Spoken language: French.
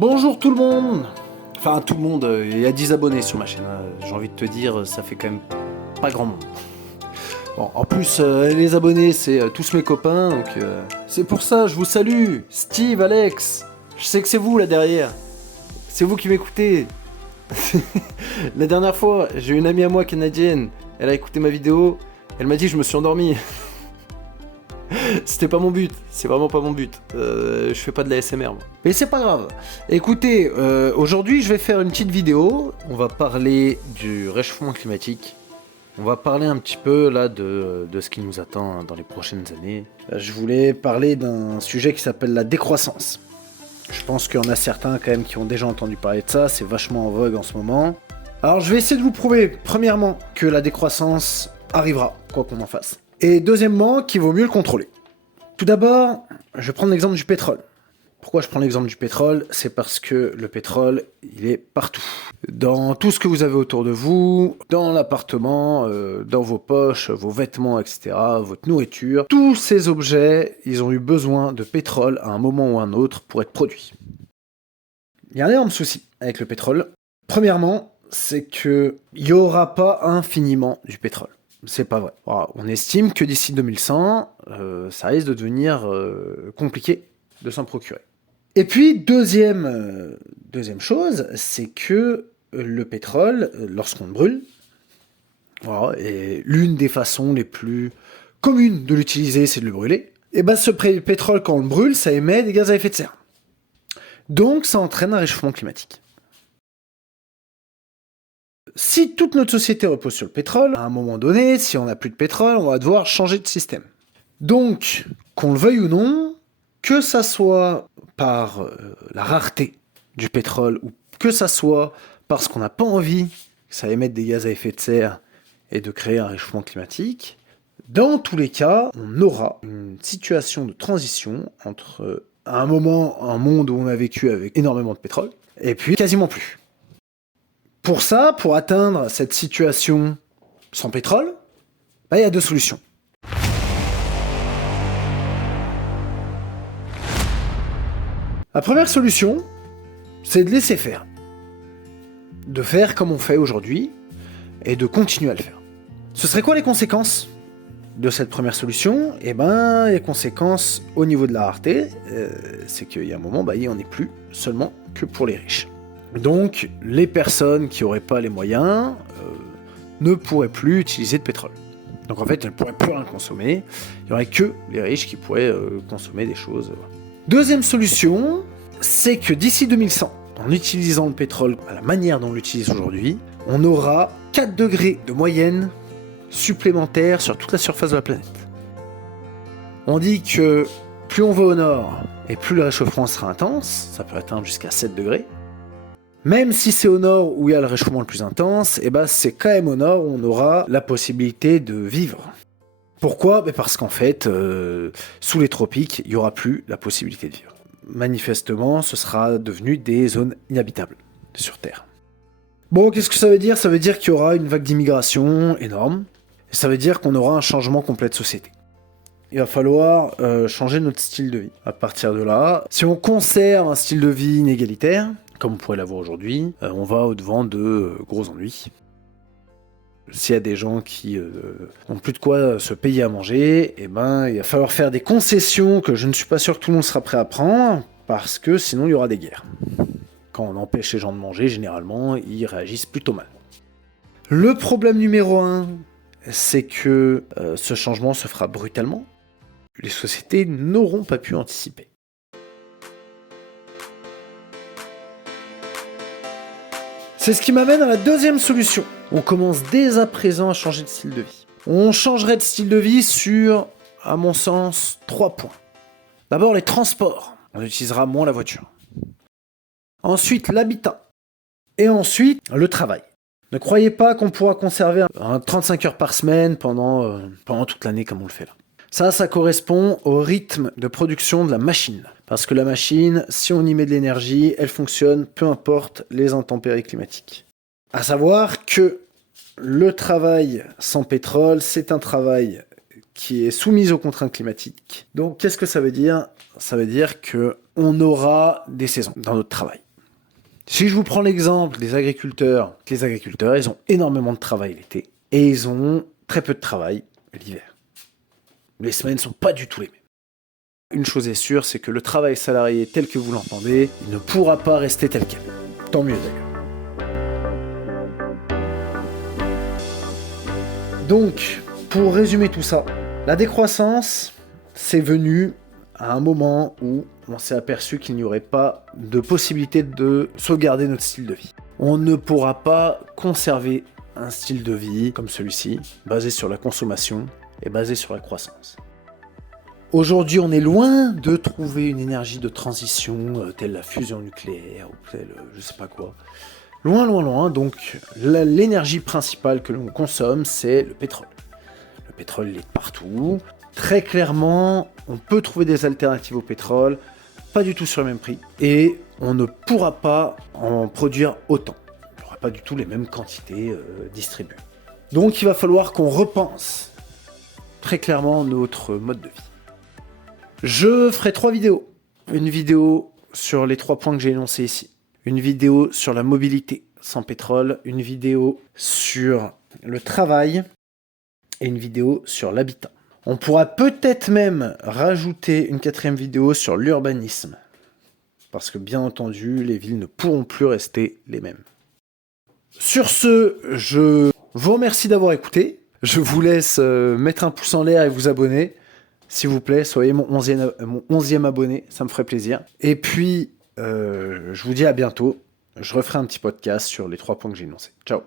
Bonjour tout le monde. Enfin tout le monde, il y a 10 abonnés sur ma chaîne, j'ai envie de te dire, ça fait quand même pas grand monde. Bon, en plus, les abonnés, c'est tous mes copains, donc c'est pour ça, je vous salue. Steve, Alex, je sais que c'est vous là derrière. C'est vous qui m'écoutez. La dernière fois, j'ai une amie à moi canadienne, elle a écouté ma vidéo, elle m'a dit que je me suis endormi. C'était pas mon but, c'est vraiment pas mon but. Je fais pas de la SMR moi. Mais c'est pas grave. Écoutez, aujourd'hui je vais faire une petite vidéo. On va parler du réchauffement climatique. On va parler un petit peu là de ce qui nous attend dans les prochaines années. Je voulais parler d'un sujet qui s'appelle la décroissance. Je pense qu'il y en a certains quand même qui ont déjà entendu parler de ça, c'est vachement en vogue en ce moment. Alors je vais essayer de vous prouver, premièrement, que la décroissance arrivera, quoi qu'on en fasse. Et deuxièmement, qu'il vaut mieux le contrôler. Tout d'abord, je vais prendre l'exemple du pétrole. Pourquoi je prends l'exemple du pétrole? C'est parce que le pétrole, il est partout. Dans tout ce que vous avez autour de vous, dans l'appartement, dans vos poches, vos vêtements, etc., votre nourriture. Tous ces objets, ils ont eu besoin de pétrole à un moment ou un autre pour être produits. Il y a un énorme souci avec le pétrole. Premièrement, c'est qu'il n'y aura pas infiniment du pétrole. C'est pas vrai. Voilà, on estime que d'ici 2100, ça risque de devenir compliqué de s'en procurer. Et puis, deuxième chose, c'est que le pétrole, lorsqu'on le brûle, voilà, et l'une des façons les plus communes de l'utiliser, c'est de le brûler. Et ben, ce pétrole, quand on le brûle, ça émet des gaz à effet de serre. Donc, ça entraîne un réchauffement climatique. Si toute notre société repose sur le pétrole, à un moment donné, si on n'a plus de pétrole, on va devoir changer de système. Donc, qu'on le veuille ou non, que ça soit par la rareté du pétrole ou que ça soit parce qu'on n'a pas envie que ça émette des gaz à effet de serre et de créer un réchauffement climatique, dans tous les cas, on aura une situation de transition entre à un moment, un monde où on a vécu avec énormément de pétrole, et puis quasiment plus. Pour ça, pour atteindre cette situation sans pétrole, il y a deux solutions. La première solution, c'est de laisser faire. De faire comme on fait aujourd'hui et de continuer à le faire. Ce serait quoi les conséquences de cette première solution? Les conséquences au niveau de la rareté, c'est qu'il y a un moment, on n'est plus seulement que pour les riches. Donc, les personnes qui n'auraient pas les moyens ne pourraient plus utiliser de pétrole. Donc en fait, elles ne pourraient plus rien consommer. Il n'y aurait que les riches qui pourraient consommer des choses. Deuxième solution, c'est que d'ici 2100, en utilisant le pétrole à la manière dont on l'utilise aujourd'hui, on aura 4 degrés de moyenne supplémentaires sur toute la surface de la planète. On dit que plus on va au nord et plus le réchauffement sera intense, ça peut atteindre jusqu'à 7 degrés. Même si c'est au nord où il y a le réchauffement le plus intense, c'est quand même au nord où on aura la possibilité de vivre. Pourquoi? Parce qu'en fait, sous les tropiques, il n'y aura plus la possibilité de vivre. Manifestement, ce sera devenu des zones inhabitables sur Terre. Bon, qu'est-ce que ça veut dire? Ça veut dire qu'il y aura une vague d'immigration énorme. Et ça veut dire qu'on aura un changement complet de société. Il va falloir changer notre style de vie. À partir de là, si on conserve un style de vie inégalitaire, comme on pourrait l'avoir aujourd'hui, on va au-devant de gros ennuis. S'il y a des gens qui n'ont plus de quoi se payer à manger, il va falloir faire des concessions que je ne suis pas sûr que tout le monde sera prêt à prendre, parce que sinon il y aura des guerres. Quand on empêche les gens de manger, généralement, ils réagissent plutôt mal. Le problème numéro 1, c'est que ce changement se fera brutalement. Les sociétés n'auront pas pu anticiper. C'est ce qui m'amène à la deuxième solution. On commence dès à présent à changer de style de vie. On changerait de style de vie sur, à mon sens, 3 points. D'abord, les transports. On utilisera moins la voiture. Ensuite, l'habitat. Et ensuite, le travail. Ne croyez pas qu'on pourra conserver 35 heures par semaine pendant toute l'année comme on le fait là. Ça correspond au rythme de production de la machine. Parce que la machine, si on y met de l'énergie, elle fonctionne peu importe les intempéries climatiques. À savoir que le travail sans pétrole, c'est un travail qui est soumis aux contraintes climatiques. Donc qu'est-ce que ça veut dire? Ça veut dire qu'on aura des saisons dans notre travail. Si je vous prends l'exemple des agriculteurs, les agriculteurs, ils ont énormément de travail l'été et ils ont très peu de travail l'hiver. Les semaines ne sont pas du tout les mêmes. Une chose est sûre, c'est que le travail salarié tel que vous l'entendez, il ne pourra pas rester tel quel. Tant mieux d'ailleurs. Donc, pour résumer tout ça, la décroissance, c'est venu à un moment où on s'est aperçu qu'il n'y aurait pas de possibilité de sauvegarder notre style de vie. On ne pourra pas conserver un style de vie comme celui-ci, basé sur la consommation et basé sur la croissance. Aujourd'hui, on est loin de trouver une énergie de transition telle la fusion nucléaire ou telle je sais pas quoi. Loin, loin, loin. Donc, l'énergie principale que l'on consomme, c'est le pétrole. Le pétrole, il est partout. Très clairement, on peut trouver des alternatives au pétrole, pas du tout sur le même prix, et on ne pourra pas en produire autant. Il n'y aura pas du tout les mêmes quantités distribuées. Donc, il va falloir qu'on repense très clairement notre mode de vie. Je ferai 3 vidéos. Une vidéo sur les 3 points que j'ai énoncés ici. Une vidéo sur la mobilité sans pétrole. Une vidéo sur le travail. Et une vidéo sur l'habitat. On pourra peut-être même rajouter une 4e vidéo sur l'urbanisme. Parce que bien entendu, les villes ne pourront plus rester les mêmes. Sur ce, je vous remercie d'avoir écouté. Je vous laisse mettre un pouce en l'air et vous abonner. S'il vous plaît, soyez mon 11e abonné, ça me ferait plaisir. Et puis, je vous dis à bientôt. Je referai un petit podcast sur les 3 points que j'ai énoncés. Ciao.